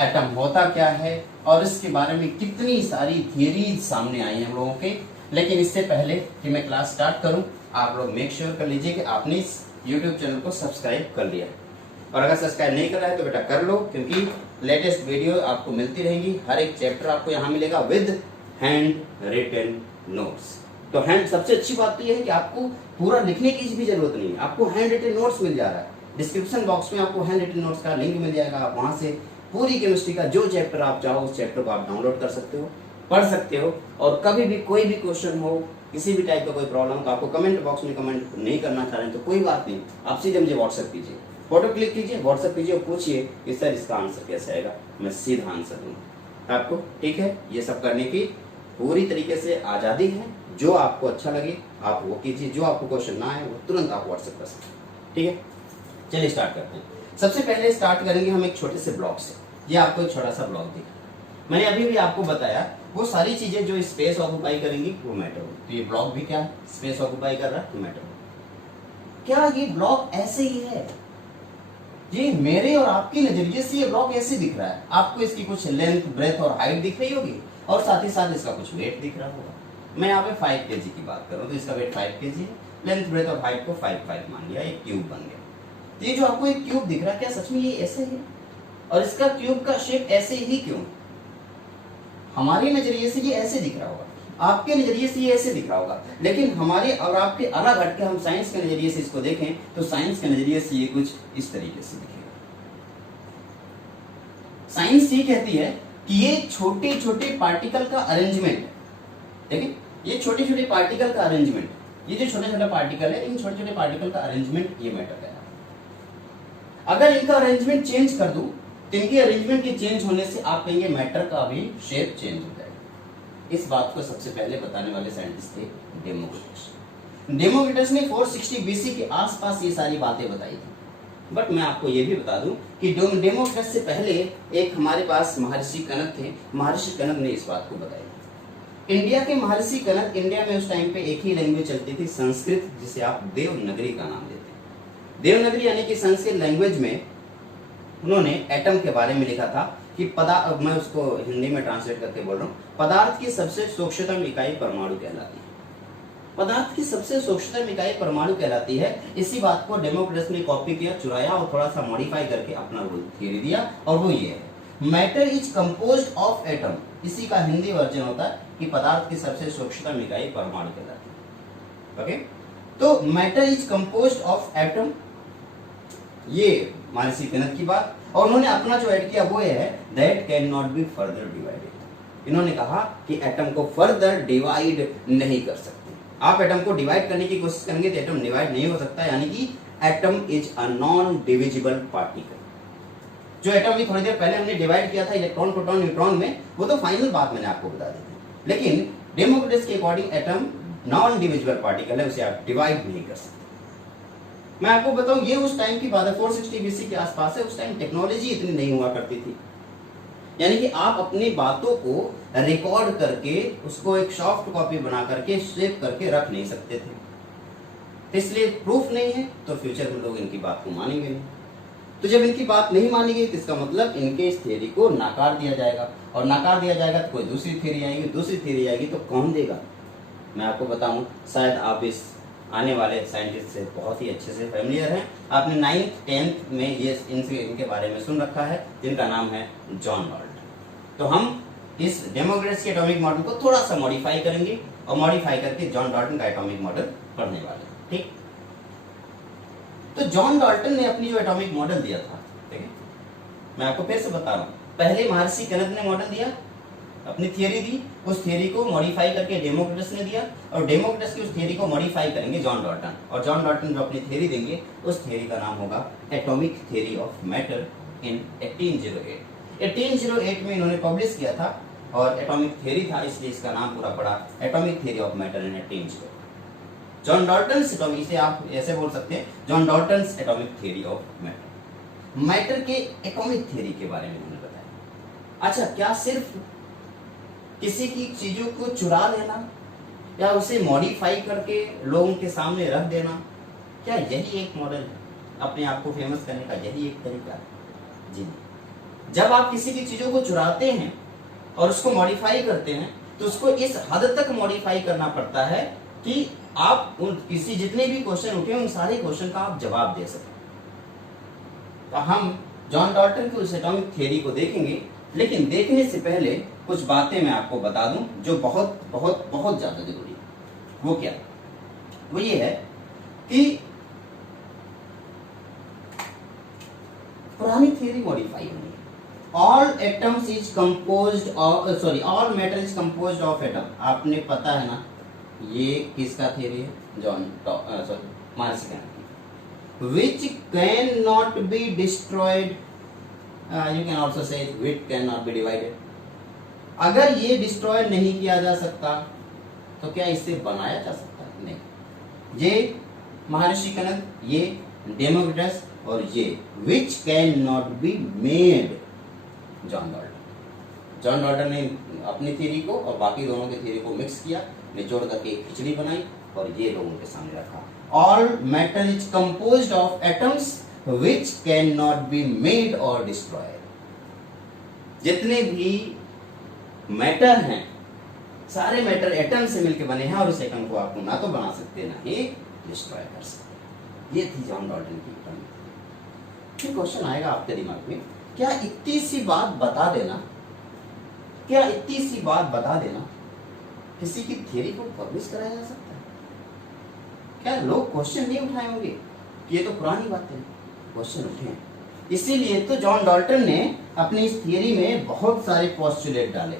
Atom होता क्या है और इसके बारे में कितनी सारी थियरीज सामने आई हैं हम लोगों के। लेकिन इससे पहले कि मैं क्लास स्टार्ट करूं, आप लोग मेक श्योर कर लीजिए कि आपने इस यूट्यूब चैनल को सब्सक्राइब कर लिया है, और अगर सब्सक्राइब नहीं कर रहा है तो बेटा कर लो, क्योंकि लेटेस्ट वीडियो आपको मिलती रहेंगी। हर एक चैप्टर आपको यहाँ मिलेगा विद हैंड रिटन नोट्स। तो हैंड, सबसे अच्छी बात तो यह है कि आपको पूरा लिखने की भी जरूरत नहीं है, आपको हैंड रिटन नोट्स मिल जा रहा है। डिस्क्रिप्शन बॉक्स में आपको हैंड रिटन नोट्स का लिंक मिल जाएगा, आप वहां से पूरी केमिस्ट्री का जो चैप्टर आप चाहो उस चैप्टर को आप डाउनलोड कर सकते हो, पढ़ सकते हो। और कभी भी कोई भी क्वेश्चन हो, किसी भी टाइप का कोई प्रॉब्लम हो, आपको कमेंट बॉक्स में कमेंट नहीं करना चाह रहे हैं तो कोई बात नहीं, आप सीधे मुझे व्हाट्सएप कीजिए, फोटो क्लिक कीजिए, व्हाट्सएप कीजिए और पूछिए कि सर इसका आंसर कैसे आएगा, मैं सीधा आंसर दूंगा आपको। ठीक है, ये सब करने की पूरी तरीके से आजादी है। जो आपको अच्छा लगे आप वो कीजिए, जो आपको क्वेश्चन ना आए वो तुरंत आप व्हाट्सएप कर सकते हैं। ठीक है, चलिए स्टार्ट करते हैं। सबसे पहले स्टार्ट करेंगे हम एक छोटे से ब्लॉक से। ये आपको एक छोटा सा ब्लॉक दिखा, मैंने अभी भी आपको बताया वो सारी चीजें जो स्पेस ऑक्युपाई करेंगी वो मैटर होगी। तो ये ब्लॉक भी क्या है, स्पेस ऑक्युपाई कर रहा है तो मैटर होगी। क्या ये ब्लॉक ऐसे ही है? ये मेरे और आपकी नजरिए से ये ब्लॉक ऐसे दिख रहा है, आपको इसकी कुछ लेंथ, ब्रेथ और हाइट दिख रही होगी, और साथ ही साथ इसका कुछ वेट दिख रहा होगा। मैं यहाँ पे 5 kg की बात करूँ तो इसका वेट 5 kg है, लेंथ, ब्रेथ और हाइट को 5 मान लिया, एक क्यूब बन गया। तो ये जो आपको एक क्यूब दिख रहा है, क्या सच में ये ऐसे है? और इसका क्यूब का शेप ऐसे ही क्यों? हमारे नजरिए से ये ऐसे दिख रहा होगा, आपके नजरिए से ये ऐसे दिख रहा होगा, लेकिन हमारे और आपके अलग हट के हम साइंस के नजरिए से इसको देखें तो साइंस के नजरिए से ये कुछ इस तरीके से दिखेगा। साइंस ये कहती है कि ये छोटे छोटे पार्टिकल का अरेंजमेंट है। देखिए, ये छोटे छोटे पार्टिकल का अरेंजमेंट, ये जो छोटे छोटे पार्टिकल है, इन छोटे छोटे पार्टिकल का अरेंजमेंट ये मैटर कर रहा है। अगर इनका अरेंजमेंट चेंज कर दूं तो इनके अरेंजमेंट के चेंज होने से आप कहेंगे मैटर का भी शेप चेंज हो जाएगा। इस बात को सबसे पहले बताने वाले साइंटिस्ट थे डेमोक्रिटस। डेमोक्रिटस ने 460 BC के आसपास ये सारी बातें बताई थी। बट मैं आपको ये भी बता दूं कि डेमोक्रिटस से पहले एक हमारे पास महर्षि कनक थे। महर्षि कनक ने इस बात को बताया। इंडिया के महर्षि कनक, इंडिया में उस टाइम पे एक ही लैंग्वेज चलती थी, संस्कृत, जिसे आप देवनागरी का नाम देते हैं। देवनागरी यानी कि संस्कृत लैंग्वेज में उन्होंने एटम के बारे में लिखा था कि मैं उसको हिंदी में ट्रांसलेट करके बोल रहा हूँ, पदार्थ की सबसे सूक्ष्मतम इकाई परमाणु कहलाती है। पदार्थ की सबसे सूक्ष्मतम इकाई परमाणु कहलाती है। इसी बात को डेमोक्रिटस ने कॉपी किया, चुराया और थोड़ा सा मॉडिफाई करके अपना थियरी दिया, और वो ये है, matter is composed of atom. इसी का हिंदी वर्जन होता है कि पदार्थ की सबसे सूक्ष्मतम इकाई परमाणु कहलाती है। ओके, तो matter is composed of atom, ये महर्षि कनक की बात। और उन्होंने अपना जो ऐड किया वो ये है, that can not be further divided. इन्होंने कहा कि एटम को फर्दर डिवाइड नहीं कर सकते। आप एटम को डिवाइड करने की कोशिश करेंगे तो एटम डिवाइड नहीं हो सकता, यानी कि atom is a non divisible particle. जो एटम भी थोड़ी देर पहले हमने डिवाइड किया था इलेक्ट्रॉन, प्रोटॉन, न्यूट्रॉन में, वो तो फाइनल बात मैंने आपको बता दी थी। लेकिन डेमोक्रिटस के according atom non divisible particle है, उसे आप डिवाइड नहीं कर सकते। मैं आपको बताऊं, ये उस टाइम की बात है, 460 BC के आसपास है। उस टाइम टेक्नोलॉजी इतनी नहीं हुआ करती थी, यानी कि आप अपनी बातों को रिकॉर्ड करके उसको एक सॉफ्ट कॉपी बना करके सेव करके रख नहीं सकते थे। इसलिए प्रूफ नहीं है तो फ्यूचर में लोग इनकी बात को मानेंगे नहीं। तो जब इनकी बात नहीं मानी गई तो इसका मतलब इनके इस थ्योरी को नकार दिया जाएगा, और नकार दिया जाएगा तो कोई दूसरी थ्योरी आएगी, दूसरी थ्योरी आएगी तो कौन देगा? मैं आपको बताऊं, शायद आप इस आने वाले साइंटिस्ट से बहुत ही अच्छे से फेमिलियर हैं। आपने 9th 10th में ये इनके बारे में सुन रखा है, जिनका नाम है जॉन डाल्टन। तो हम इस डेमोक्रिटस के एटॉमिक मॉडल को थोड़ा सा मॉडिफाई करेंगे और मॉडिफाई करके जॉन डाल्टन का एटॉमिक मॉडल पढ़ने वाले हैं। ठीक, तो जॉन डाल्टन ने अपनी जो एटॉमिक मॉडल दिया था, ठीक है, मैं आपको फिर से बता रहा हूँ, पहले महर्षि कनक ने मॉडल दिया, अपनी थियरी दी, उस थियरी को मॉडिफाई करके डेमोक्रिटस ने दिया, और डेमोक्रिटस की उस थियरी को मॉडिफाई करेंगे जॉन डाल्टन, और जॉन डाल्टन जो अपनी थियरी देंगे उस थियरी का नाम होगा atomic theory of matter in 1808। 1808 में इन्होंने पब्लिश किया था, और एटॉमिक थियरी था इसलिए इसका नाम पूरा पड़ा atomic theory of matter in 1808। John Dalton's atomic, इसे आप ऐसे बोल सकते हैं, John Dalton's atomic theory of matter. Matter के एटॉमिक थियरी के बारे में उन्होंने बताया। अच्छा, क्या सिर्फ किसी की चीजों को चुरा लेना या उसे मॉडिफाई करके लोगों के सामने रख देना, क्या यही एक मॉडल है अपने आप को फेमस करने का? यही एक तरीका है? जी, जब आप किसी की चीजों को चुराते हैं और उसको मॉडिफाई करते हैं तो उसको इस हद तक मॉडिफाई करना पड़ता है कि आप उन किसी जितने भी क्वेश्चन उठे उन सारे क्वेश्चन का आप जवाब दे सकें। तो हम जॉन डॉल्टन की उस एटॉमिक थ्योरी को देखेंगे, लेकिन देखने से पहले कुछ बातें मैं आपको बता दूं जो बहुत बहुत बहुत ज्यादा जरूरी है। वो क्या? वो ये है कि पुरानी थ्योरी मॉडिफाई होनी है। All atoms is composed of all matter is composed of atom. आपने पता है ना ये किसका थ्योरी है? मार्क्स का। which cannot be destroyed, you can also say which cannot be divided। अगर ये डिस्ट्रॉय नहीं किया जा सकता तो क्या इससे बनाया जा सकता है? नहीं। ये महर्षि कनद, ये डेमोक्रिटस और ये which cannot be made John Dalton. John Dalton ने अपनी थ्योरी को और बाकी दोनों की थ्योरी को मिक्स किया, निचोड़ करके एक खिचड़ी बनाई और ये लोगों के सामने रखा। All matter is composed of atoms which cannot be made or destroyed। जितने भी मैटर हैं सारे मैटर एटम से मिलकर बने हैं और उस एटम को आपको ना तो बना सकते ना ही डिस्ट्रॉय कर सकते। ये थी जॉन डॉल्टन की एटॉमिक। फिर क्वेश्चन आएगा आपके दिमाग में, क्या इतनी सी बात बता देना, क्या इतनी सी बात बता देना किसी की थ्योरी को पब्लिश कराया जा सकता है? क्या लोग क्वेश्चन नहीं उठाए होंगे? ये तो पुरानी बातें हैं, क्वेश्चन उठे हैं। इसीलिए तो जॉन डॉल्टन ने अपनी इस थियरी में बहुत सारे पोस्टुलेट डाले।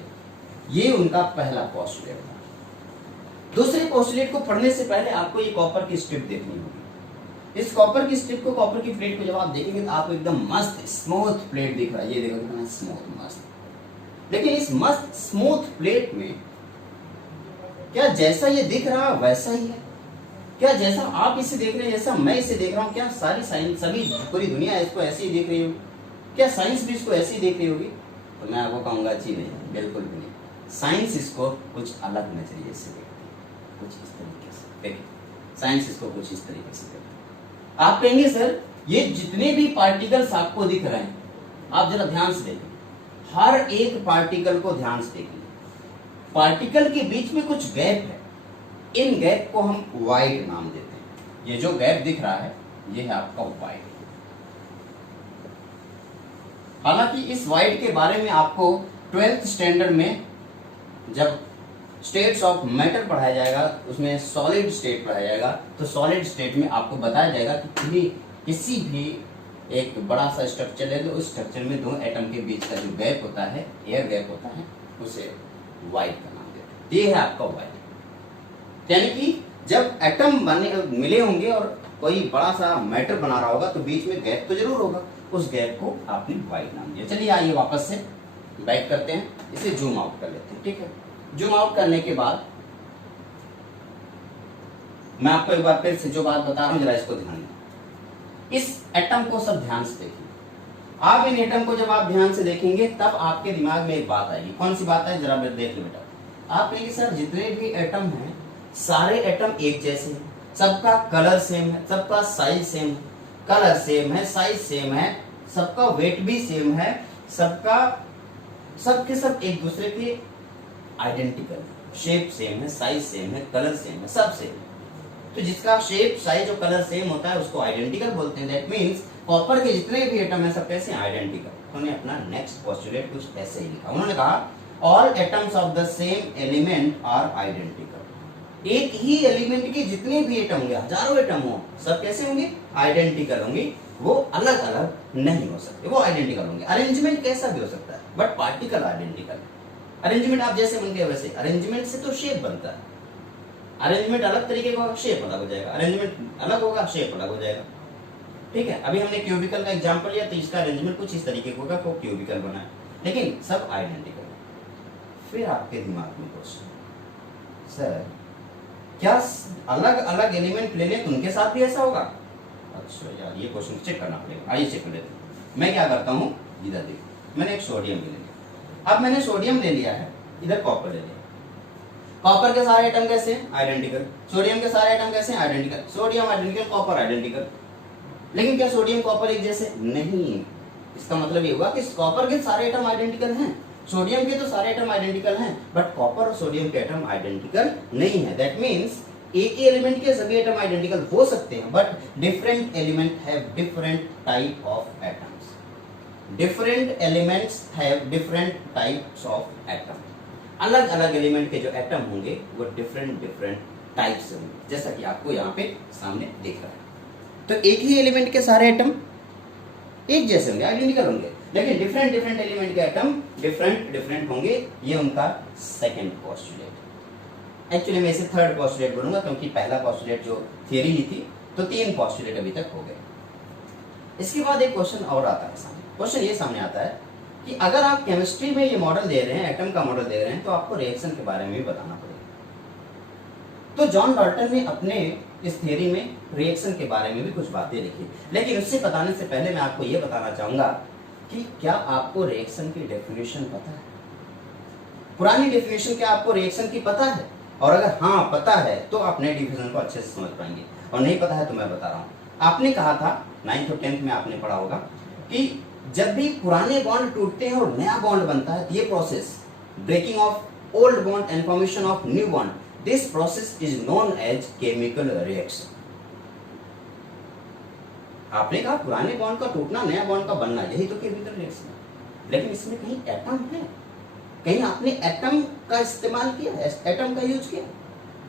ये उनका पहला पोस्टुलेट था। दूसरे पोस्टुलेट को पढ़ने से पहले आपको ये कॉपर की स्ट्रिप देखनी होगी। इस कॉपर की स्ट्रिप को, कॉपर की प्लेट को जब आप देखेंगे तो आपको एकदम मस्त स्मूथ प्लेट दिख रहा है। ये देखो कितना स्मूथ, मस्त। लेकिन इस मस्त स्मूथ प्लेट में क्या जैसा ये दिख रहा वैसा ही है? क्या जैसा आप इसे देख रहे हैं, जैसा मैं इसे देख रहा हूँ, क्या सारी साइंस, सभी पूरी दुनिया इसको ऐसे ही देख रही होगी? क्या साइंस भी इसको ऐसे ही देख रही होगी? तो मैं आपको कहूंगा जी नहीं, बिल्कुल भी नहीं। साइंस इसको कुछ अलग नजरिए से देखती है, कुछ इस तरीके से। देखिए साइंस इसको कुछ इस तरीके से देखती है। आप कहेंगे सर ये जितने भी पार्टिकल्स आपको दिख रहे हैं, आप जरा ध्यान से देखिए, हर एक पार्टिकल को ध्यान से देखिए। पार्टिकल के बीच में कुछ गैप है, इन गैप को हम वाइड नाम देते हैं। ये जो गैप दिख रहा है ये है आपका वाइड। हालांकि इस वाइड के बारे में आपको 12th स्टैंडर्ड में जब स्टेट्स ऑफ मैटर पढ़ाया जाएगा, उसमें सॉलिड स्टेट पढ़ाया जाएगा, तो सॉलिड स्टेट में आपको बताया जाएगा कि किसी भी एक बड़ा सा स्ट्रक्चर है तो उस स्ट्रक्चर में दो एटम के बीच का जो गैप होता है, एयर गैप होता है, उसे वाइड का नाम देते हैं। ये है आपका वाइड। यानी कि जब एटम मिले होंगे और कोई बड़ा सा मैटर बना रहा होगा तो बीच में गैप तो जरूर होगा, उस गैप को आपने वाइड नाम दिया। चलिए आइए वापस से बैक करते हैं, इसे जूम आउट कर लेते हैं। ठीक है, जूम आउट करने के बाद मैं आपको एक बार फिर से जो बात बता रहा हूं जरा इसको ध्यान दें। इस एटम को सब ध्यान से देखिए। आप इन एटम को जब आप ध्यान से देखेंगे तब आपके दिमाग में एक बात आएगी। कौन सी बात है? जरा देख लो बेटा। आप कहेंगे सर जितने भी एटम हैं सारे एटम एक जैसे हैं, सबका कलर सेम है, सबका साइज सेम है, कलर सेम है, साइज सेम है, सबका वेट भी सेम है, सबके सब एक दूसरे के आइडेंटिकल, शेप सेम है, साइज सेम है, कलर सेम है, सब सेम है। तो जिसका शेप, साइज और कलर सेम होता है उसको आइडेंटिकल बोलते हैं। दैट मींस कॉपर के जितने भी एटम है सब कैसे? आइडेंटिकल। उन्होंने अपना नेक्स्ट पोस्टुलेट कुछ ऐसे ही लिखा। उन्होंने कहा all atoms of the same element are identical. एक ही एलिमेंट के जितने भी एटम होंगे, हजारों एटम हो, सब कैसे होंगे? आइडेंटिकल होंगे। वो अलग अलग नहीं हो सकते, वो आइडेंटिकल होंगे। अरेंजमेंट कैसा भी हो सकता है बट पार्टिकल आइडेंटिकल। अरेंजमेंट आप जैसे बन गए वैसे, अरेंजमेंट से तो शेप बनता है। अरेंजमेंट अलग तरीके का होगा, शेप अलग हो जाएगा। अरेंजमेंट अलग होगा, शेप अलग हो जाएगा। ठीक है, अभी हमने क्यूबिकल का एग्जांपल लिया तो इसका अरेंजमेंट कुछ इस तरीके का होगा, वो क्यूबिकल बना है, लेकिन सब आइडेंटिकल। फिर आपके दिमाग में क्वेश्चन, सर क्या अलग अलग एलिमेंट ले लें तो उनके साथ भी ऐसा होगा? अच्छा यार ये क्वेश्चन चेक करना पड़ेगा। आइए चेक कर लेते हैं। मैं क्या करता हूँ, इधर देखो, मैंने एक सोडियम ले लिया। अब मैंने सोडियम ले लिया है, इधर कॉपर ले लिया। कॉपर के सारे एटम कैसे हैं? आइडेंटिकल। सोडियम के सारे एटम कैसे हैं? Identical. Sodium identical, copper identical. लेकिन क्या सोडियम कॉपर एक जैसे? नहीं। इसका मतलब ये हुआ कि कॉपर के सारे एटम आइडेंटिकल हैं, सोडियम के तो सारे एटम आइडेंटिकल हैं, बट कॉपर और सोडियम के एटम आइडेंटिकल नहीं है। दैट मीन्स एक ही एलिमेंट के सभी एटम आइडेंटिकल हो सकते हैं, but different element have different type of atoms. Different elements have different types of atom. अलग अलग एलिमेंट के जो एटम होंगे वो डिफरेंट डिफरेंट टाइप्स होंगे, जैसा कि आपको यहाँ पे सामने दिख रहा है। तो एक ही एलिमेंट के सारे एटम एक जैसे होंगे, आइडेंटिकल होंगे, लेकिन डिफरेंट डिफरेंट एलिमेंट के एटम डिफरेंट डिफरेंट होंगे। ये उनका सेकंड पोस्टुलेट। एक्चुअली मैं इसे थर्ड पोस्टुलेट बोलूंगा, क्योंकि पहला पोस्टुलेट जो थियरी ही थी, तो 3 पोस्टुलेट अभी तक हो गए। इसके बाद एक क्वेश्चन और आता है सामने। क्वेश्चन ये सामने आता है कि अगर आप केमिस्ट्री में ये मॉडल दे रहे हैं, एटम का मॉडल दे रहे हैं, तो आपको रिएक्शन के बारे में भी बताना पड़ेगा। तो जॉन डाल्टन ने अपने इस थियरी में रिएक्शन के बारे में भी कुछ बातें लिखी, लेकिन उससे बताने से पहले मैं आपको ये बताना चाहूंगा कि क्या आपको रिएक्शन की डेफिनेशन पता है? पुरानी डेफिनेशन क्या आपको रिएक्शन की पता है? और अगर हाँ पता है तो आप नई डिफिनेशन को अच्छे से समझ पाएंगे, और नहीं पता है तो मैं बता रहा हूँ। आपने कहा था 9th और 10th में आपने पढ़ा होगा कि जब भी पुराने बॉन्ड टूटते हैं और नया बॉन्ड बनता है, ये process breaking of old bond and formation of new bond, this process is known as chemical reaction. आपने कहा पुराने बॉन्ड का टूटना, नया बॉन्ड का बनना, यही तो केमिकल रिएक्शन है। लेकिन इसमें कहीं एटम है? कहीं आपने एटम का इस्तेमाल किया है, एटम का यूज किया?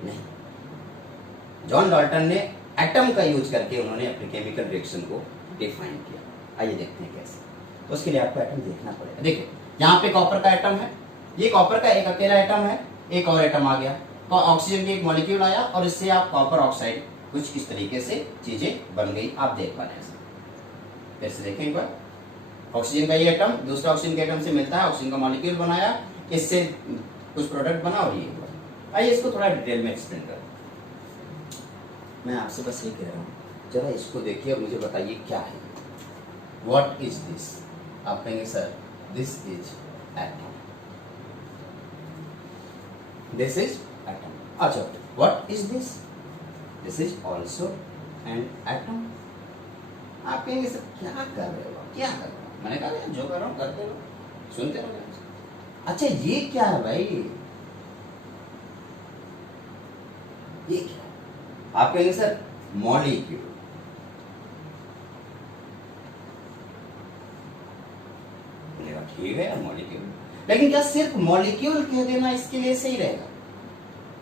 नहीं। जॉन डाल्टन ने एटम का यूज करके उन्होंने अपने केमिकल रिएक्शन को डिफाइन किया। आइए देखते हैं कैसे। तो उसके लिए आपको एटम देखना पड़ेगा। देखो यहाँ पे कॉपर का एटम है, ये कॉपर का एक अकेला एटम है, एक और एटम आ गया, तो ऑक्सीजन की एक मॉलिक्यूल आया और इससे आप कॉपर ऑक्साइड कुछ इस तरीके से चीजें बन गई। आप देख पा रहे हैं, फिर से देखें एक बार। ऑक्सीजन का ये एटम दूसरा ऑक्सीजन के एटम से मिलता है, ऑक्सीजन का मॉलिक्यूल बनाया, इससे कुछ प्रोडक्ट बना और ये हुआ। आइए इसको थोड़ा डिटेल में एक्सप्लेन करूं। मैं आपसे बस ये कह रहा हूँ, जरा इसको देखिए और मुझे बताइए क्या है। What is this? आप कहेंगे sir this is atom, this is atom. अच्छा, what is this? This is also an atom. आप कहेंगे सर क्या कर रहे हो, क्या कर रहे हो? मैंने कहा जो कर रहा हूँ करते रहो, सुनते रहो। अच्छा ये क्या है भाई, ये क्या है? आप कहेंगे सर मॉलिक्यूल। ठीक है मॉलिक्यूल, लेकिन क्या सिर्फ मॉलिक्यूल कह देना इसके लिए सही रहेगा?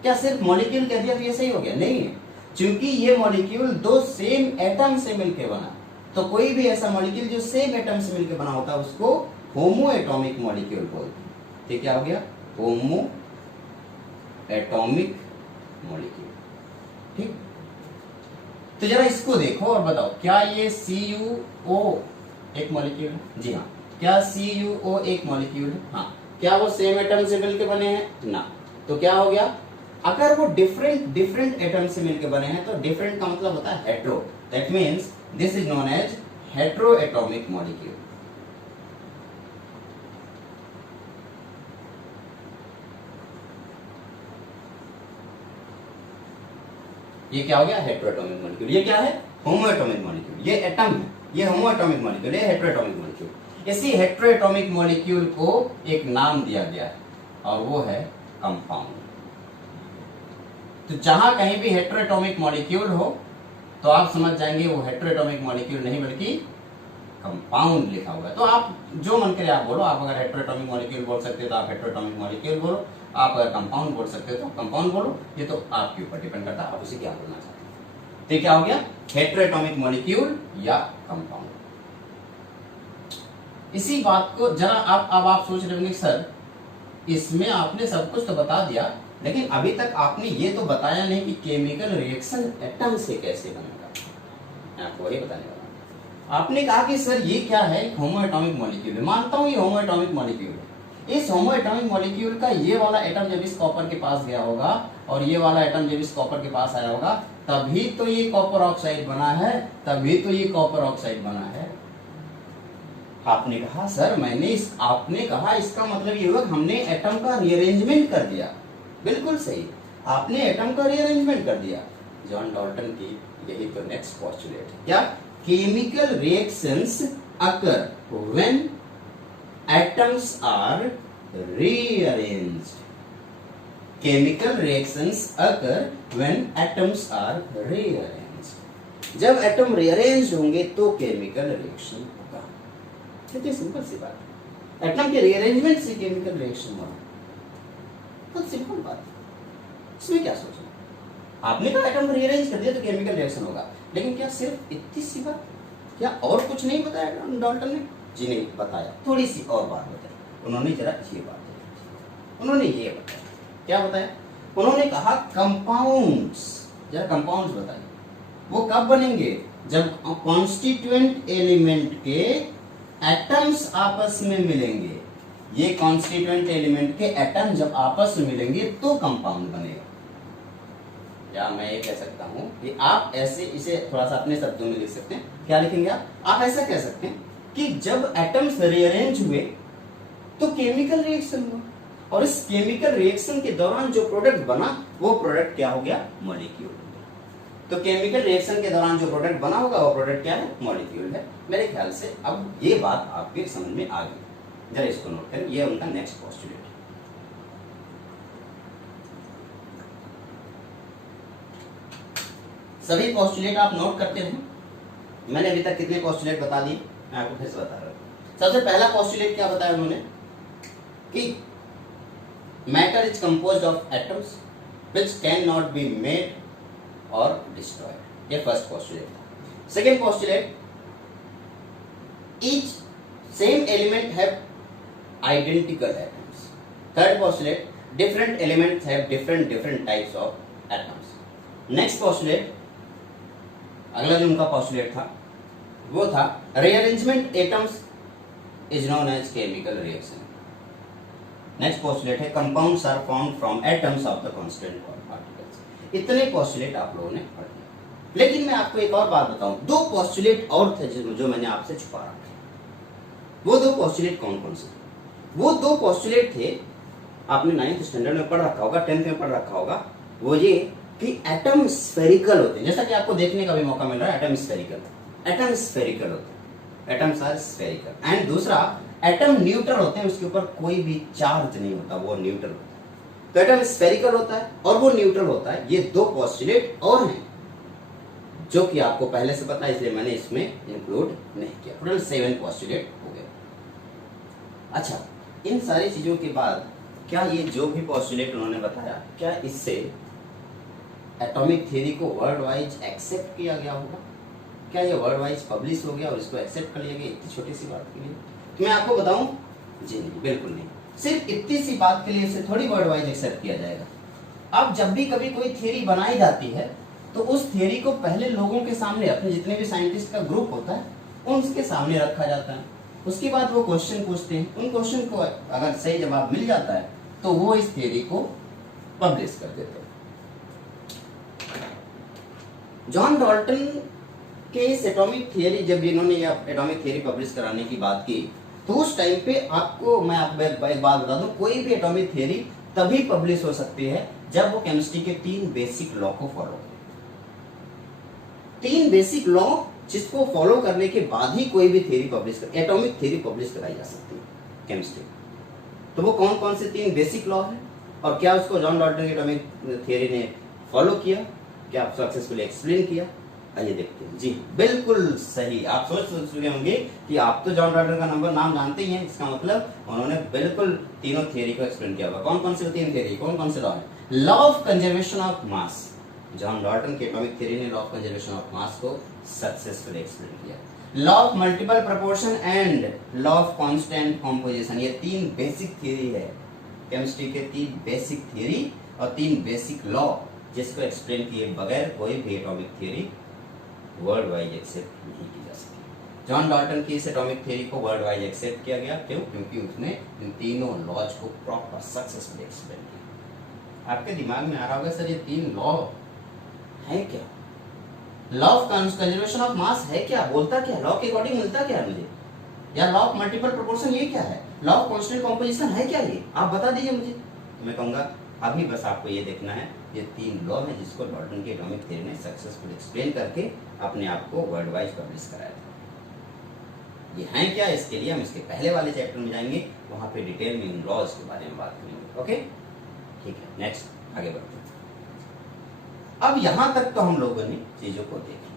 क्या सिर्फ मॉलिक्यूल कह दिया तो ये सही हो गया? नहीं है, क्योंकि ये मॉलिक्यूल 2 सेम एटम से मिलकर बना। तो कोई भी ऐसा मॉलिक्यूल जो सेम एटम से मिलकर बना होता है उसको होमो एटॉमिक मॉलिक्यूल बोलते हैं। ठीक, क्या हो गया? होमो एटॉमिक मॉलिक्यूल। ठीक, तो जरा इसको देखो और बताओ, क्या ये CuO एक मॉलिक्यूल है? जी हाँ। क्या CuO एक मॉलिक्यूल है? हाँ। क्या वो सेम एटम से मिलकर बने हैं? ना। तो क्या हो गया? अगर वो डिफरेंट एटम से मिलकर बने हैं तो डिफरेंट का मतलब होता है hetero. That means this is known as hetero atomic molecule. ये क्या हो गया? Hetero atomic molecule. ये क्या है? Homo atomic molecule. ये एटम है, ये होमो एटॉमिक मॉलिक्यूल, ये हेट्रो एटॉमिक मॉलिक्यूल। इसी हेट्रो एटॉमिक मॉलिक्यूल को एक नाम दिया गया है और वो है कंपाउंड। तो जहां कहीं भी हेट्रोएटॉमिक मॉलिक्यूल हो तो आप समझ जाएंगे वो हेट्रोएटॉमिक मॉलिक्यूल नहीं बल्कि कंपाउंड लिखा हुआ है। तो आप जो मन करे आप बोलो। आप अगर हेट्रोएटॉमिक मॉलिक्यूल बोल सकते हो तो आप हेट्रोएटॉमिक मॉलिक्यूल बोलो, आप अगर कंपाउंड बोल सकते हो तो कंपाउंड बोलो। ये तो आपके ऊपर डिपेंड करता है आप उसे क्या बोलना चाहते हैं। तो क्या हो गया? हेट्रोएटॉमिक मॉलिक्यूल या कंपाउंड। इसी बात को जरा आप सोच रहे होंगे सर इसमें आपने सब कुछ तो बता दिया, लेकिन अभी तक आपने ये तो बताया नहीं कि केमिकल रिएक्शन एटम से कैसे बनेगा। मैं आपको वही बताने वाला हूं। आपने कहा कि सर ये क्या है? एक होमो एटॉमिक मॉलिक्यूल है। मानता हूं ये होमो एटॉमिक मॉलिक्यूल है। इस होमो एटॉमिक मॉलिक्यूल का ये वाला एटम जब इस कॉपर के पास गया होगा और ये वाला एटम जब इस कॉपर के पास आया होगा, तभी तो ये कॉपर ऑक्साइड बना है, तभी तो ये कॉपर ऑक्साइड बना है। आपने कहा सर आपने कहा इसका मतलब ये हुआ हमने एटम का रीअरेंजमेंट कर दिया। बिल्कुल सही, आपने एटम का रीअरेंजमेंट कर दिया। जॉन डाल्टन की यही तो नेक्स्ट पोस्टुलेट है। क्या? Chemical reactions occur when atoms are rearranged. Chemical reactions occur when atoms are rearranged. जब एटम rearranged होंगे तो केमिकल रिएक्शन होगा। कितनी सिंपल सी बात है। एटम के rearrangement से केमिकल रिएक्शन होगा, तो सिंपल बात है, इसमें क्या सोचना। आपने कहा एटम rearrange कर दिया तो केमिकल रिएक्शन होगा, लेकिन क्या सिर्फ इतनी सी बात, क्या और कुछ नहीं बताया डाल्टन ने? जी नहीं बताया, थोड़ी सी और बात बताई उन्होंने, जरा ये बात बताई उन्होंने, ये बताया, क्या बताया उन्होंने? कहा कंपाउंड्स, जरा कंपाउंड्स बताइए, वो कब बनेंगे? जब कॉन्स्टिट्यूएंट एलिमेंट के एटम्स आपस में मिलेंगे। ये कॉन्स्टिट्यूएंट एलिमेंट के एटम जब आपस में मिलेंगे तो कंपाउंड बनेगा। या मैं ये कह सकता हूं कि आप ऐसे इसे थोड़ा सा अपने शब्दों में लिख सकते हैं। क्या लिखेंगे आप ऐसा कह सकते हैं कि जब एटम्स रीअरेंज हुए तो केमिकल रिएक्शन हुआ, और इस केमिकल रिएक्शन के दौरान जो प्रोडक्ट बना वो प्रोडक्ट क्या हो गया? मॉलिक्यूल। तो केमिकल रिएक्शन के दौरान जो प्रोडक्ट बना होगा वो प्रोडक्ट क्या है? मॉलिक्यूल है। मेरे ख्याल से अब ये बात आपके समझ में आ गई, जरा इसको नोट करें, ये उनका नेक्स्ट पोस्टुलेट। सभी पोस्टुलेट आप नोट करते हैं। मैंने अभी तक कितने पोस्टुलेट बता दिए, मैं आपको फिर से बता रहा हूं। सबसे पहला पोस्टुलेट क्या बताया उन्होंने कि matter is composed of atoms which can not be made और डिस्ट्रॉयड। ये फर्स्ट पोस्टुलेट था। Second postulate, each same element have identical atoms. Third postulate, different elements have different types of atoms. Next postulate, अगला जो उनका postulate था वो था rearrangement atoms is known as chemical reaction. Next postulate है compounds are formed from atoms of the constant particles. इतने postulate आप लोगों ने पढ़ लिए, लेकिन मैं आपको एक और बात बताऊं, दो पोस्टुलेट और थे जो मैंने आपसे छुपा रखे। वो दो पोस्टुलेट कौन कौन से थे? वो दो पोस्टुलेट थे, आपने 9th स्टैंडर्ड में पढ़ रखा होगा, 10th में पढ़ रखा होगा। वो ये कि एटम स्फेरिकल होते हैं, जैसा कि आपको देखने का भी मौका मिल रहा है। एटम स्फेरिकल होते हैं, एटम्स आर स्फेरिकल। एंड दूसरा, एटम न्यूट्रल होते हैं, उसके ऊपर कोई भी चार्ज नहीं होता, वो न्यूट्रल होता है। तो एटम स्फेरिकल होता है और वो न्यूट्रल होता है। ये दो पोस्टुलेट और हैं जो कि आपको पहले से पता है, इसलिए मैंने इसमें इंक्लूड नहीं किया। टोटल 7 पोस्टुलेट हो गए। अच्छा, इन सारी चीजों के बाद क्या ये जो भी पोस्टुलेट उन्होंने बताया, क्या इससे एटॉमिक थ्योरी को वर्ल्ड वाइज एक्सेप्ट किया गया होगा? क्या ये वर्ल्ड वाइज पब्लिश हो गया और इसको एक्सेप्ट कर लिया गया इतनी छोटी सी बात के लिए? तो मैं आपको बताऊं, जी नहीं, बिल्कुल नहीं। सिर्फ इतनी सी बात के लिए इसे थोड़ी वर्ल्ड वाइज एक्सेप्ट किया जाएगा। अब जब भी कभी कोई थ्योरी बनाई जाती है तो उस थ्योरी को पहले लोगों के सामने, अपने जितने भी साइंटिस्ट का ग्रुप होता है उनके सामने रखा जाता है। उसके बाद वो क्वेश्चन पूछते हैं, उन क्वेश्चन को अगर सही जवाब मिल जाता है तो वो इस थ्योरी को पब्लिश कर देते हैं। जॉन डाल्टन के इस एटॉमिक थियरी, जब इन्होंने ये एटॉमिक थियरी पब्लिश कराने की बात की, तो उस टाइम पे आपको मैं आपको एक बात बता दूं, कोई भी एटॉमिक थियरी तभी पब्लिश हो सकती है जब वो केमिस्ट्री के 3 बेसिक लॉ को फॉलो करे। 3 बेसिक लॉ जिसको फॉलो करने के बाद ही कोई भी थियरी पब्लिश कर, एटॉमिक थियरी पब्लिश कराई जा सकती है केमिस्ट्री। तो वो कौन कौन से 3 बेसिक लॉ है और क्या उसको जॉन डाल्टन की एटॉमिक थियरी ने फॉलो किया, क्या सक्सेसफुली एक्सप्लेन किया? आइए देखते हैं। जी बिल्कुल सही, आप सोच चुके होंगे कि आप तो जॉन डाल्टन का नाम जानते ही हैं, इसका मतलब उन्होंने बिल्कुल तीनों थियरी को एक्सप्लेन किया होगा। कौन कौन से 3 थियरी, कौन कौन से लॉ है? Law of conservation of mass, John Dalton की एटॉमिक थियरी ने law of conservation of mass को सक्सेसफुली एक्सप्लेन किया। Law of multiple proportion and law of constant composition, ये 3 बेसिक थियरी है केमिस्ट्री के, 3 बेसिक थियरी और 3 basic law जिसको explain किए बगैर कोई भी atomic theory worldwide accept नहीं की जा सकती। जॉन डाल्टन की इस एटॉमिक थियरी को वर्ल्ड वाइज एक्सेप्ट किया गया, क्यों? क्योंकि उसने इन तीनों लॉज को प्रॉपर सक्सेसफुली एक्सप्लेन किया। आपके दिमाग में आ रहा होगा सर ये 3 लॉ है क्या? Law of conservation of mass है क्या, बोलता क्या, लॉ के अकॉर्डिंग मिलता क्या मुझे? या लॉ ऑफ मल्टीपल प्रोपोर्शन ये क्या है? लॉ ऑफ कांस्टेंट कंपोजिशन है क्या? ये आप बता दीजिए मुझे। मैं कहूंगा अभी बस आपको ये देखना है, ये 3 लॉ है जिसको डाल्टन की एटॉमिक थ्योरी ने सक्सेसफुली एक्सप्लेन करके अपने आप को वर्ल्ड वाइज पब्लिश कराया था। ये हैं क्या, इसके लिए हम इसके पहले वाले चैप्टर में जाएंगे, वहां पे डिटेल में इन लॉज के बारे में बात करेंगे। ओके ठीक है, नेक्स्ट आगे बढ़ते हैं। अब यहां तक तो हम लोगों ने चीजों को देख लिया।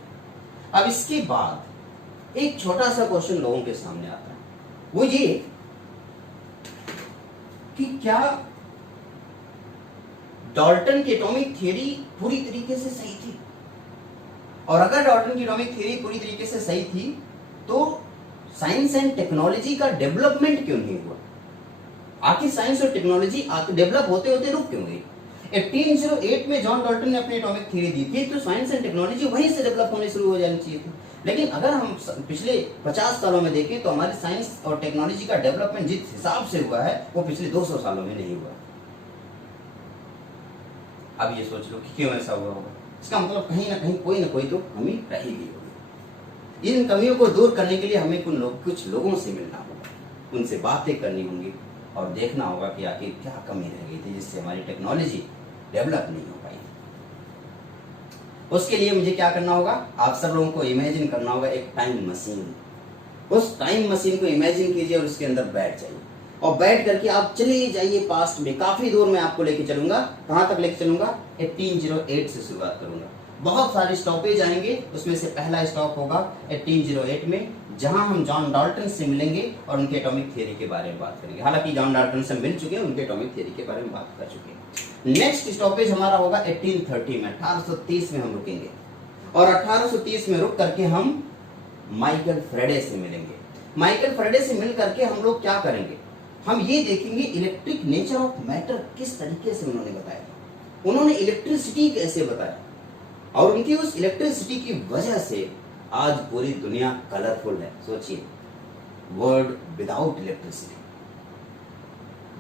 अब इसके बाद एक छोटा सा क्वेश्चन लोगों के सामने आता है, वो ये कि क्या डाल्टन की एटॉमिक थ्योरी पूरी तरीके से सही थी? और अगर डाल्टन की एटॉमिक थ्योरी पूरी तरीके से सही थी तो साइंस एंड टेक्नोलॉजी का डेवलपमेंट क्यों नहीं हुआ? आखिर साइंस और टेक्नोलॉजी डेवलप होते होते रुक क्यों गई? 1808 में जॉन डाल्टन ने अपनी एटॉमिक थ्योरी दी थी, तो साइंस एंड टेक्नोलॉजी वहीं से डेवलप होने शुरू हो जानी चाहिए थी। लेकिन अगर हम पिछले 50 सालों में देखें तो हमारी साइंस और टेक्नोलॉजी का डेवलपमेंट जिस हिसाब से हुआ है वो पिछले 200 सालों में नहीं हुआ। अब ये सोच लो कि क्यों ऐसा हुआ होगा। इसका मतलब कहीं ना कहीं कोई ना कोई तो कमी रह गई होगी। इन कमियों को दूर करने के लिए हमें कुछ लोगों से मिलना होगा, उनसे बातें करनी होंगी और देखना होगा कि आखिर क्या कमी रह गई थी जिससे हमारी टेक्नोलॉजी डेवलप नहीं हो पाई। उसके लिए मुझे क्या करना होगा, आप सब लोगों को इमेजिन करना होगा एक टाइम मशीन। उस टाइम मशीन को इमेजिन कीजिए और उसके अंदर बैठ जाइए और बैठ करके आप चले जाइए पास्ट में, काफी दूर में आपको लेके चलूंगा। कहां तक लेके चलूंगा? 1808 से शुरुआत करूंगा। बहुत सारे स्टॉपेज आएंगे, उसमें से पहला स्टॉप होगा 1808 में, जहां हम जॉन डाल्टन से मिलेंगे और उनके एटॉमिक थ्योरी के बारे में बात करेंगे। हालांकि जॉन डाल्टन से मिल चुके हैं, उनके एटॉमिक थ्योरी के बारे में बात कर चुके हैं। नेक्स्ट स्टॉपेज हमारा होगा 1830 में, 1830 में हम रुकेंगे और 1830 में रुक करके हम माइकल फ्रेडे से मिलेंगे। माइकल फ्रेडे से मिल करके हम लोग क्या करेंगे, हम ये देखेंगे इलेक्ट्रिक नेचर ऑफ मैटर किस तरीके से उन्होंने बताया, उन्होंने इलेक्ट्रिसिटी कैसे बताया और उनकी उस इलेक्ट्रिसिटी की वजह से आज पूरी दुनिया कलरफुल है। सोचिए, वर्ल्ड विदाउट इलेक्ट्रिसिटी,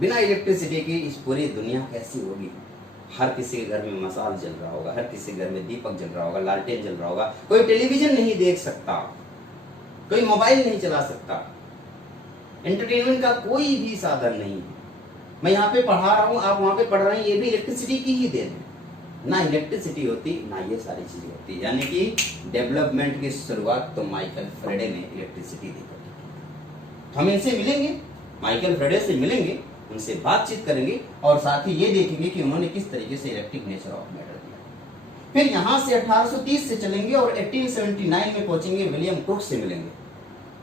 बिना इलेक्ट्रिसिटी की इस पूरी दुनिया कैसी होगी? हर किसी के घर में मसाल जल रहा होगा, हर किसी के घर में दीपक जल रहा होगा, लालटेन जल रहा होगा, कोई टेलीविजन नहीं देख सकता, कोई मोबाइल नहीं चला सकता, एंटरटेनमेंट का कोई भी साधन नहीं है। मैं यहाँ पे पढ़ा रहा हूँ, आप वहां पे पढ़ रहे हैं, ये भी इलेक्ट्रिसिटी की ही देन है। ना इलेक्ट्रिसिटी होती ना ये सारी चीजें होती। यानी कि डेवलपमेंट की शुरुआत तो माइकल फ्रेडे ने इलेक्ट्रिसिटी देकर। हम इनसे मिलेंगे, माइकल फ्रेडे से मिलेंगे, उनसे बातचीत करेंगे और साथ ही ये देखेंगे कि उन्होंने किस तरीके से इलेक्ट्रिक नेचर ऑफ मैटर दिया। फिर यहां से 1830 से चलेंगे और 1879 में पहुंचेंगे, विलियम क्रूक से मिलेंगे।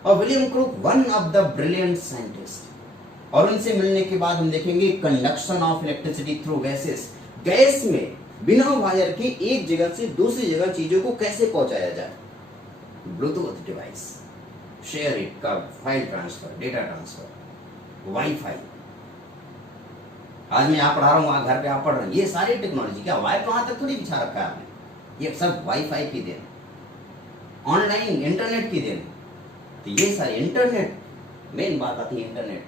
और William crook one of the brilliant scientist, और उनसे मिलने के बाद हम देखेंगे conduction of electricity through gases, gas में बिना वायर के एक जगह से दूसरी जगह चीजों को कैसे पहुंचाया जाए, ब्लूटूथ डिवाइस, शेयर इट का file transfer, data transfer, wifi. आज मैं यहाँ पढ़ा रहा हूँ, वहां घर पे आप पढ़ रहे हैं, ये सारी टेक्नोलॉजी, क्या वायर वहां तक थोड़ी बिछा रखा है आपने, ये सब वाईफाई की देन, ऑनलाइन इंटरनेट की देन। तो ये सारी इंटरनेट, मेन बात आती है इंटरनेट।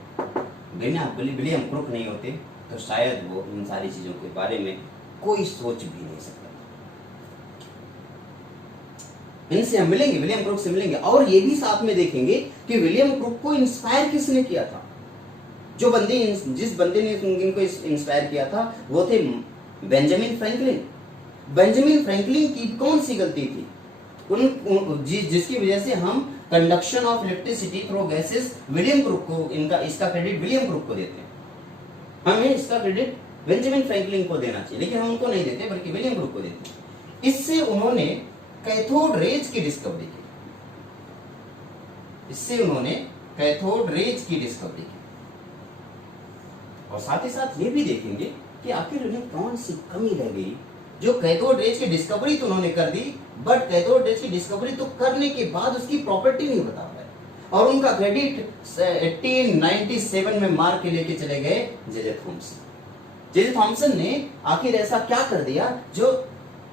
बिना विलियम क्रूक नहीं होते तो शायद वो इन सारी चीजों के बारे में कोई सोच भी नहीं सकता। इनसे हम मिलेंगे, विलियम क्रूक से मिलेंगे और ये भी साथ में देखेंगे कि विलियम क्रूक को इंस्पायर किसने किया था। जिस बंदे ने इनको इंस्पायर किया था वो थे बेंजामिन फ्रैंकलिन। बेंजामिन फ्रैंकलिन की कौन सी गलती थी जिसकी वजह से हम conduction of electricity through gases William crook को, इसका क्रेडिट विलियम क्रूक को देते हैं। हमें इसका क्रेडिट बेंजामिन फ्रैंकलिन को देना चाहिए, लेकिन हम उनको नहीं देते बल्कि विलियम क्रूक को देते हैं। इससे उन्होंने कैथोड रेज की डिस्कवरी की, और साथ ही साथ ये भी देखेंगे कि आखिर उन्हें कौन सी कमी रह गई। जो कैथोड रेज की डिस्कवरी तो उन्होंने कर दी, बट कैथोड रेज की डिस्कवरी तो करने के बाद उसकी प्रॉपर्टी नहीं बता पाए, और उनका क्रेडिट 1897 में मार के लेके चले गए जे थॉमसन। जे थॉमसन ने आखिर ऐसा क्या कर दिया जो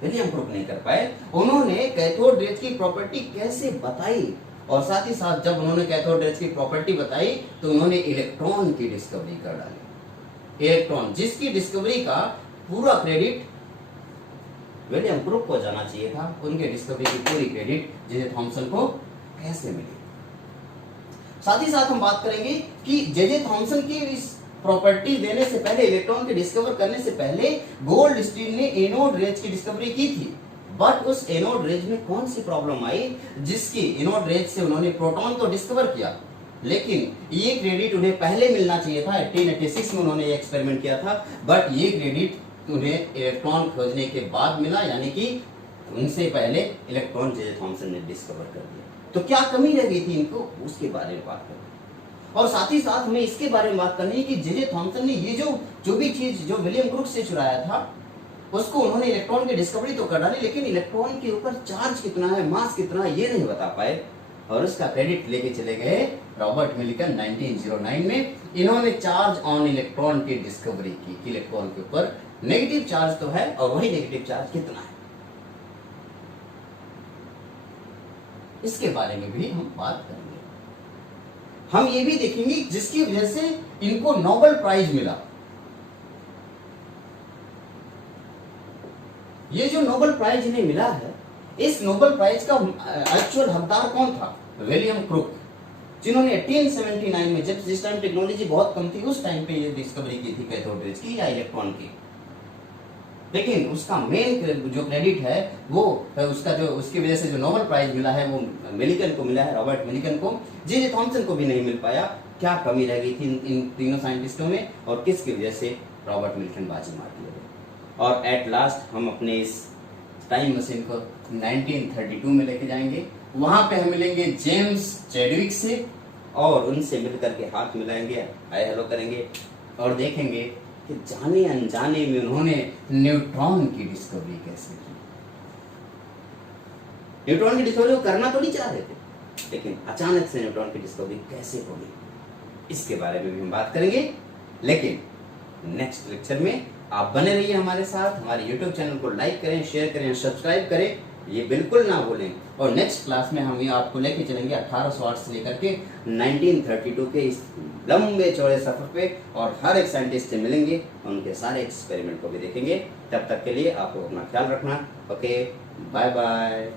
विलियम क्रूक नहीं कर पाए। उन्होंने कैथोड रेज की प्रॉपर्टी कैसे बताई, और साथ ही साथ जब उन्होंने कैथोड रेज की प्रॉपर्टी बताई तो उन्होंने इलेक्ट्रॉन की डिस्कवरी कर डाली। इलेक्ट्रॉन जिसकी डिस्कवरी का पूरा क्रेडिट विलियम क्रूक को जाना चाहिए था, उनके डिस्कवरी की पूरी क्रेडिट जे थॉमसन को कैसे मिली। साथ ही साथ हम बात करेंगे कि जे थॉमसन की इस प्रॉपर्टी देने से पहले, इलेक्ट्रॉन के डिस्कवर करने से पहले गोल्ड स्टीन ने एनोड रेज की डिस्कवरी की थी, बट उस एनोड रेज में कौन सी प्रॉब्लम आई, जिसकी एनोड रेज से उन्होंने प्रोटॉन तो डिस्कवर किया, लेकिन ये क्रेडिट उन्हें पहले मिलना चाहिए था। 1886 में उन्होंने ये एक्सपेरिमेंट किया था, बट ये क्रेडिट उन्हें इलेक्ट्रॉन खोजने के बाद मिला, यानी कि उनसे पहले इलेक्ट्रॉन जे थॉमसन ने डिस्कवर कर दिया। तो क्या कमी रह गई थी इनको, उसके बारे में बात करें। और साथ ही साथ हमें इसके बारे में बात करनी है कि जे थॉमसन ने ये जो भी चीज जो विलियम क्रुक्स से चुराया था, उसको उन्होंने इलेक्ट्रॉन की डिस्कवरी तो कर डाली, लेकिन इलेक्ट्रॉन के ऊपर चार्ज कितना है, मास कितना है, ये नहीं बता पाए, और उसका क्रेडिट लेके चले गए रॉबर्ट मिलिकन 1909 में। इन्होंने चार्ज ऑन इलेक्ट्रॉन की डिस्कवरी की कि इलेक्ट्रॉन के ऊपर नेगेटिव चार्ज तो है, और वही नेगेटिव चार्ज कितना है, इसके बारे में भी हम बात करेंगे। हम ये भी देखेंगे जिसकी वजह से इनको नोबेल प्राइज मिला। ये जो नोबेल प्राइज इन्हें मिला है, इस नोबेल प्राइज का एक्चुअल हकदार कौन था? विलियम क्रुक, जिन्होंने 1879 में, जब जिस टाइम टेक्नोलॉजी बहुत कम थी, उस टाइम पे ये डिस्कवरी की थी कैथोड रेज की या इलेक्ट्रॉन की। लेकिन उसका मेन जो क्रेडिट है वो उसका जो उसकी वजह से जो नोबेल प्राइज मिला है वो मिलिकन को मिला है, रॉबर्ट मिलिकन को। जे थॉमसन को भी नहीं मिल पाया। क्या कमी रह गई थी इन तीनों साइंटिस्टों में, और किसकी वजह से रॉबर्ट मिलिकन बाजी मार दिया गया। और एट लास्ट हम अपने इस टाइम मशीन को 1932 में लेके जाएंगे। वहां पे हम मिलेंगे जेम्स चैडविक से, और उनसे मिलकर के हाथ मिलाएंगे, हाय हेलो करेंगे, और देखेंगे कि जाने अनजाने में उन्होंने न्यूट्रॉन की डिस्कवरी कैसे की। न्यूट्रॉन की डिस्कवरी वो करना तो नहीं चाह रहे थे, लेकिन अचानक से न्यूट्रॉन की डिस्कवरी कैसे होगी, इसके बारे में भी हम बात करेंगे। लेकिन नेक्स्ट लेक्चर में आप बने रहिए हमारे साथ। हमारे YouTube चैनल को लाइक करें, शेयर करें, सब्सक्राइब करें, ये बिल्कुल ना भूलें। और नेक्स्ट क्लास में हम ये आपको लेके चलेंगे 1800 वाट से लेकर के 1932 के इस लंबे चौड़े सफर पे, और हर एक साइंटिस्ट से मिलेंगे, उनके सारे एक्सपेरिमेंट को भी देखेंगे। तब तक के लिए आपको अपना ख्याल रखना। Okay, bye bye.